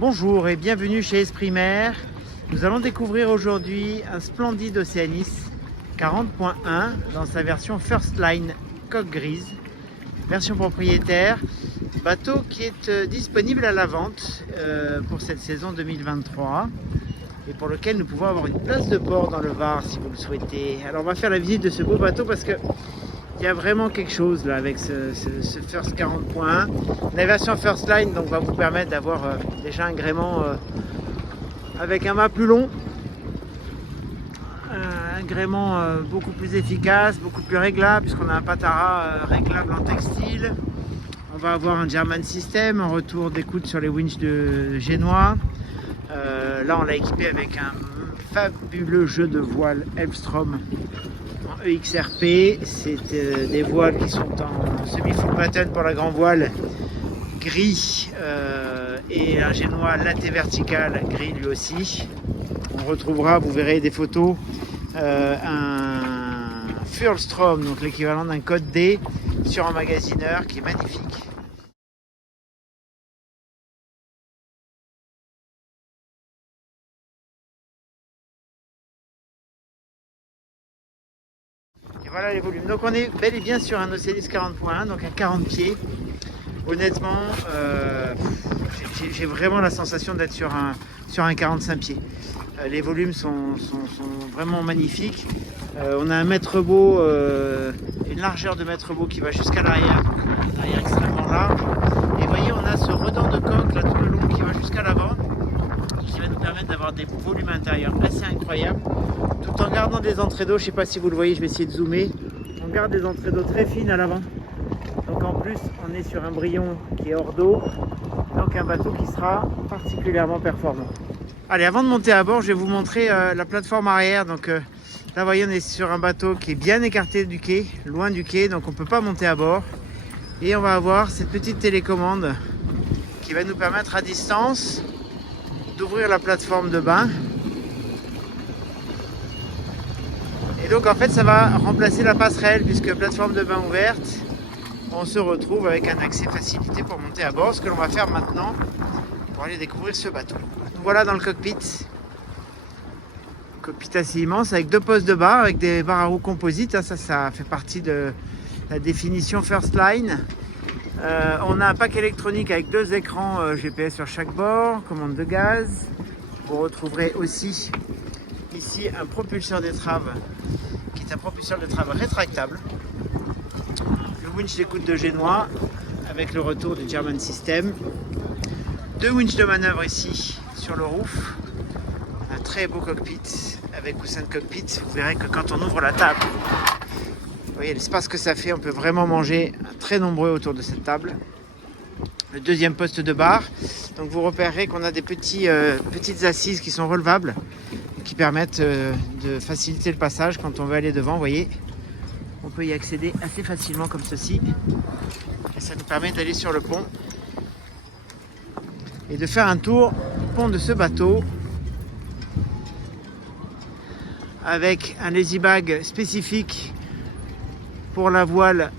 Bonjour et bienvenue chez Esprit Mer. Nous allons découvrir aujourd'hui un splendide Oceanis 40.1 dans sa version First Line coque grise, version propriétaire, bateau qui est disponible à la vente pour cette saison 2023 et pour lequel nous pouvons avoir une place de port dans le Var si vous le souhaitez. Alors on va faire la visite de ce beau bateau parce que il y a vraiment quelque chose là avec ce First 40.1. La version First Line donc, va vous permettre d'avoir déjà un gréement avec un mât plus long, un gréement beaucoup plus efficace, beaucoup plus réglable puisqu'on a un patara réglable en textile. On va avoir un German System en retour d'écoute sur les winches de Génois. Là on l'a équipé avec un fabuleux jeu de voile Elfstrom en EXRP. C'est des voiles qui sont en semi-full pattern pour la grand voile gris et un Génois laté vertical gris lui aussi. On retrouvera, vous verrez des photos, un Furlstrom, donc l'équivalent d'un code D sur un magasineur qui est magnifique. Et voilà les volumes. Donc on est bel et bien sur un Oceanis 40.1, donc un 40 pieds. Honnêtement, j'ai vraiment la sensation d'être sur un 45 pieds. Les volumes sont vraiment magnifiques. On a un mètre-beau, une largeur de mètre-beau qui va jusqu'à l'arrière, l'arrière extrêmement large. Et vous voyez, on a ce redent de coque là tout le long qui va jusqu'à l'avant, qui va nous permettre d'avoir des volumes intérieurs assez incroyables, tout en gardant des entrées d'eau. Je ne sais pas si vous le voyez, je vais essayer de zoomer. On garde des entrées d'eau très fines à l'avant. Donc en plus, on est sur un brillon qui est hors d'eau, donc un bateau qui sera particulièrement performant. Allez, avant de monter à bord, je vais vous montrer la plateforme arrière. Donc là, vous voyez, on est sur un bateau qui est bien écarté du quai, loin du quai, donc on ne peut pas monter à bord. Et on va avoir cette petite télécommande qui va nous permettre à distance d'ouvrir la plateforme de bain. Et donc en fait, ça va remplacer la passerelle puisque plateforme de bain ouverte, on se retrouve avec un accès facilité pour monter à bord, ce que l'on va faire maintenant pour aller découvrir ce bateau. Nous voilà dans le cockpit. Cockpit assez immense avec deux postes de barre, avec des barres à roues composites. Ça fait partie de la définition First Line. On a un pack électronique avec deux écrans GPS sur chaque bord, commande de gaz. Vous retrouverez aussi ici un propulseur d'étrave qui est un propulseur d'étrave rétractable. Le winch d'écoute de Génois avec le retour du German System. Deux winches de manœuvre ici sur le roof. Un très beau cockpit avec coussin de cockpit. Vous verrez que quand on ouvre la table, vous voyez l'espace que ça fait. On peut vraiment manger très nombreux autour de cette table. Le deuxième poste de barre. Donc vous repérerez qu'on a des petites assises qui sont relevables, qui permettent de faciliter le passage quand on veut aller devant. Vous voyez, on peut y accéder assez facilement comme ceci. Et ça nous permet d'aller sur le pont et de faire un tour du pont de ce bateau avec un lazy bag spécifique pour la voile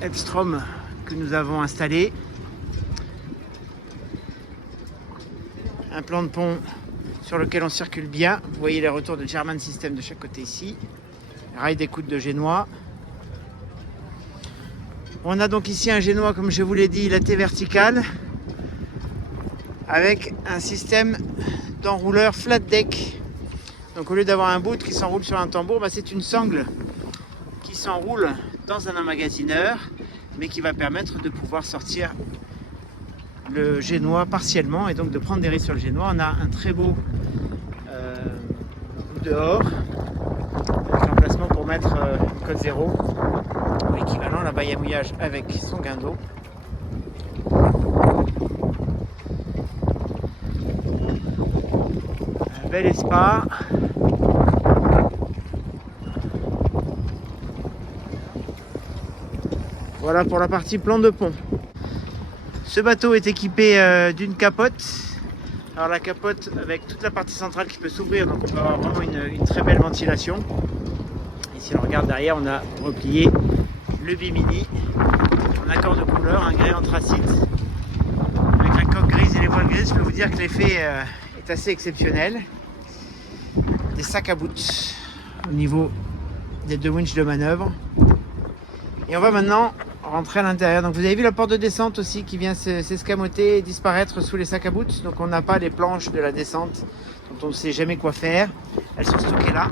Elfstrom que nous avons installé. Un plan de pont sur lequel on circule bien. Vous voyez les retours de German System de chaque côté ici. Rail d'écoute de Génois. On a donc ici un Génois, comme je vous l'ai dit, laté vertical avec un système d'enrouleur flat deck. Donc au lieu d'avoir un bout qui s'enroule sur un tambour, c'est une sangle qui s'enroule dans un emmagasineur, mais qui va permettre de pouvoir sortir le Génois partiellement et donc de prendre des risques sur le Génois. On a un très beau dehors avec l'emplacement pour mettre une cote 0, l'équivalent, la baille à mouillage avec son guindeau. Un bel espas. Voilà pour la partie plan de pont. Ce bateau est équipé d'une capote. Alors la capote avec toute la partie centrale qui peut s'ouvrir, donc on peut avoir vraiment une très belle ventilation. Et si on regarde derrière, on a replié le bimini en accord de couleur, un grès anthracite avec la coque grise et les voiles grises. je peux vous dire que l'effet est assez exceptionnel. Des sacs à bout au niveau des 2 winches de manœuvre. Et on va maintenant rentrer à l'intérieur. Donc vous avez vu la porte de descente aussi qui vient s'escamoter et disparaître sous les sacs à bout. Donc on n'a pas les planches de la descente dont on ne sait jamais quoi faire. Elles sont stockées là.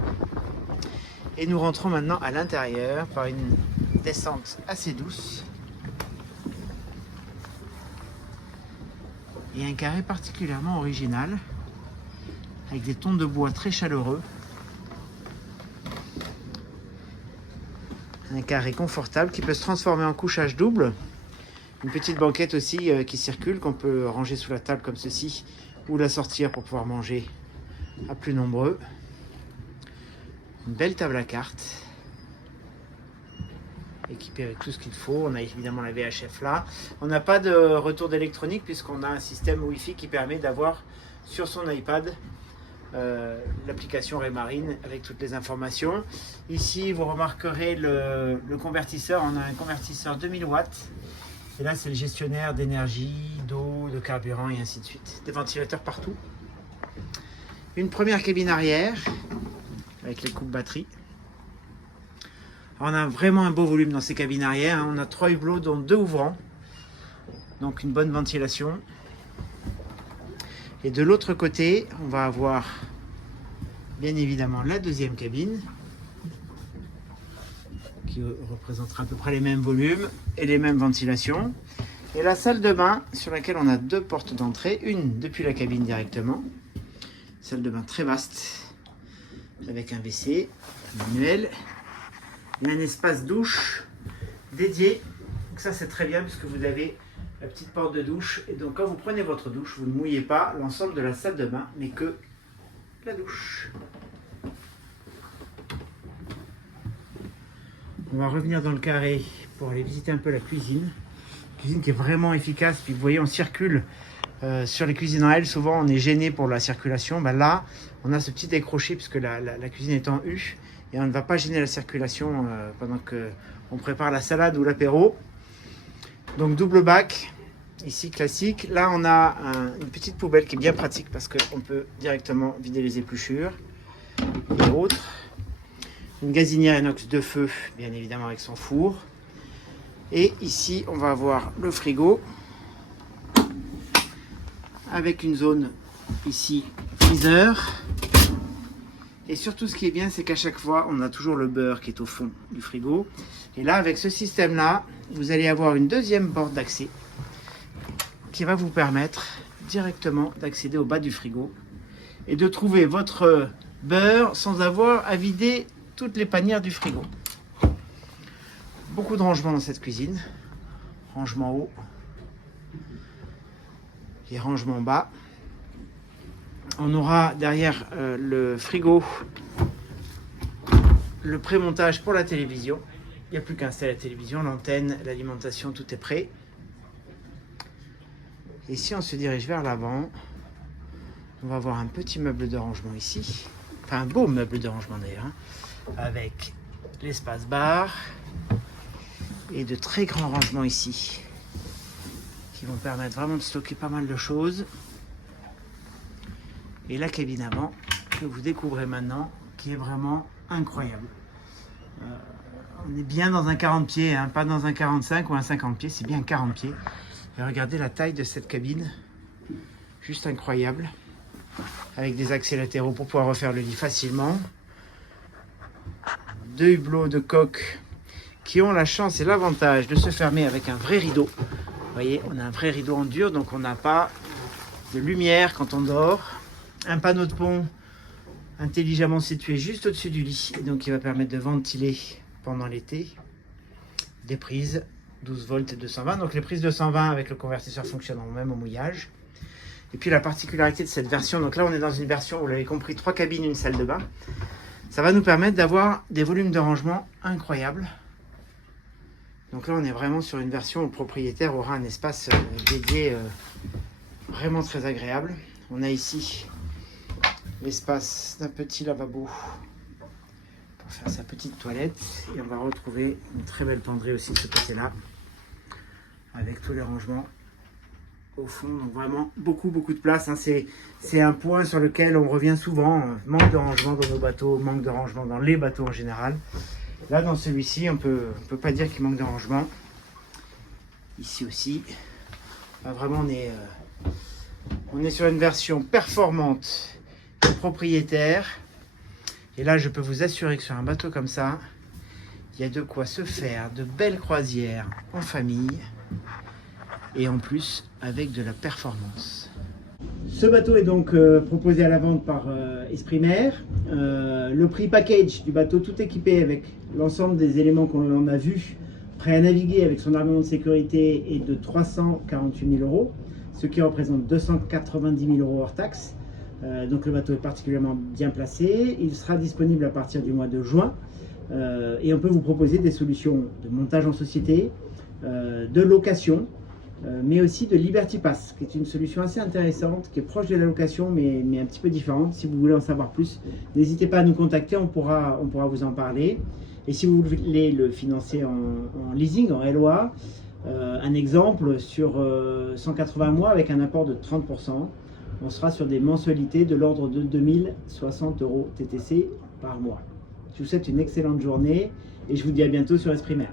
Et nous rentrons maintenant à l'intérieur par une descente assez douce. Et un carré particulièrement original avec des tons de bois très chaleureux. Un carré confortable qui peut se transformer en couchage double. Une petite banquette aussi qui circule, qu'on peut ranger sous la table comme ceci, ou la sortir pour pouvoir manger à plus nombreux. Une belle table à cartes, équipée avec tout ce qu'il faut. On a évidemment la VHF là. On n'a pas de retour d'électronique puisqu'on a un système Wi-Fi qui permet d'avoir sur son iPad l'application Raymarine avec toutes les informations. Ici vous remarquerez le convertisseur. On a un convertisseur 2000 watts et là c'est le gestionnaire d'énergie, d'eau, de carburant et ainsi de suite. Des ventilateurs partout. Une première cabine arrière avec les coupes batterie. Alors, on a vraiment un beau volume dans ces cabines arrière. On a 3 hublots dont 2 ouvrants, donc une bonne ventilation. Et de l'autre côté, on va avoir bien évidemment la deuxième cabine qui représentera à peu près les mêmes volumes et les mêmes ventilations. Et la salle de bain sur laquelle on a 2 portes d'entrée, une depuis la cabine directement, salle de bain très vaste avec un WC manuel et un espace douche dédié. Donc ça c'est très bien puisque vous avez la petite porte de douche et donc quand vous prenez votre douche, vous ne mouillez pas l'ensemble de la salle de bain mais que la douche. On va revenir dans le carré pour aller visiter un peu la cuisine. Cuisine qui est vraiment efficace. Puis vous voyez, on circule sur les cuisines en L. Souvent, on est gêné pour la circulation. Ben là, on a ce petit décroché puisque la cuisine est en U et on ne va pas gêner la circulation pendant qu'on prépare la salade ou l'apéro. Donc double bac, ici classique. Là, on a une petite poubelle qui est bien pratique parce qu'on peut directement vider les épluchures et autres. Une gazinière inox de feu, bien évidemment avec son four. Et ici, on va avoir le frigo avec une zone ici freezer. Et surtout, ce qui est bien, c'est qu'à chaque fois, on a toujours le beurre qui est au fond du frigo. Et là, avec ce système-là, vous allez avoir une deuxième porte d'accès qui va vous permettre directement d'accéder au bas du frigo et de trouver votre beurre sans avoir à vider toutes les panières du frigo. Beaucoup de rangements dans cette cuisine. Rangement haut et rangement bas. On aura derrière le frigo le prémontage pour la télévision. Il n'y a plus qu'à installer la télévision, l'antenne, l'alimentation, tout est prêt. Et si on se dirige vers l'avant, on va avoir un petit meuble de rangement ici. Enfin, un beau meuble de rangement d'ailleurs, hein, avec l'espace bar et de très grands rangements ici qui vont permettre vraiment de stocker pas mal de choses. Et la cabine avant que vous découvrez maintenant qui est vraiment incroyable. On est bien dans un 40 pieds, hein, pas dans un 45 ou un 50 pieds, c'est bien un 40 pieds. Et regardez la taille de cette cabine, juste incroyable, avec des accès latéraux pour pouvoir refaire le lit facilement. 2 hublots de coque qui ont la chance et l'avantage de se fermer avec un vrai rideau. Vous voyez, on a un vrai rideau en dur, donc on n'a pas de lumière quand on dort. Un panneau de pont intelligemment situé juste au-dessus du lit, et donc il va permettre de ventiler pendant l'été. Des prises 12 volts et 220, donc les prises 220 avec le convertisseur fonctionnent même au mouillage. Et puis la particularité de cette version, donc là on est dans une version, vous l'avez compris, 3 cabines, une salle de bain. Ça va nous permettre d'avoir des volumes de rangement incroyables. Donc là on est vraiment sur une version où le propriétaire aura un espace dédié vraiment très agréable. On a ici l'espace d'un petit lavabo pour faire sa petite toilette et on va retrouver une très belle penderie aussi de ce côté là avec tous les rangements au fond, donc vraiment beaucoup de place, hein. C'est un point sur lequel on revient souvent, manque de rangement dans nos bateaux, manque de rangement dans les bateaux en général. Là dans celui-ci on peut pas dire qu'il manque de rangement. Ici aussi, enfin, vraiment on est sur une version performante et propriétaire, et là je peux vous assurer que sur un bateau comme ça, il y a de quoi se faire de belles croisières en famille, et en plus avec de la performance. Ce bateau est donc proposé à la vente par Esprit Mer. Le prix package du bateau tout équipé avec l'ensemble des éléments qu'on en a vus, prêt à naviguer avec son armement de sécurité, est de 348 000 €, ce qui représente 290 000 € hors taxe. Donc le bateau est particulièrement bien placé. Il sera disponible à partir du mois de juin, et on peut vous proposer des solutions de montage en société, de location, mais aussi de Liberty Pass, qui est une solution assez intéressante, qui est proche de la location, mais un petit peu différente. Si vous voulez en savoir plus, n'hésitez pas à nous contacter, on pourra vous en parler. Et si vous voulez le financer en leasing, en LOA, un exemple sur 180 mois avec un apport de 30%, on sera sur des mensualités de l'ordre de 2060 € TTC par mois. Je vous souhaite une excellente journée et je vous dis à bientôt sur Esprit Mer.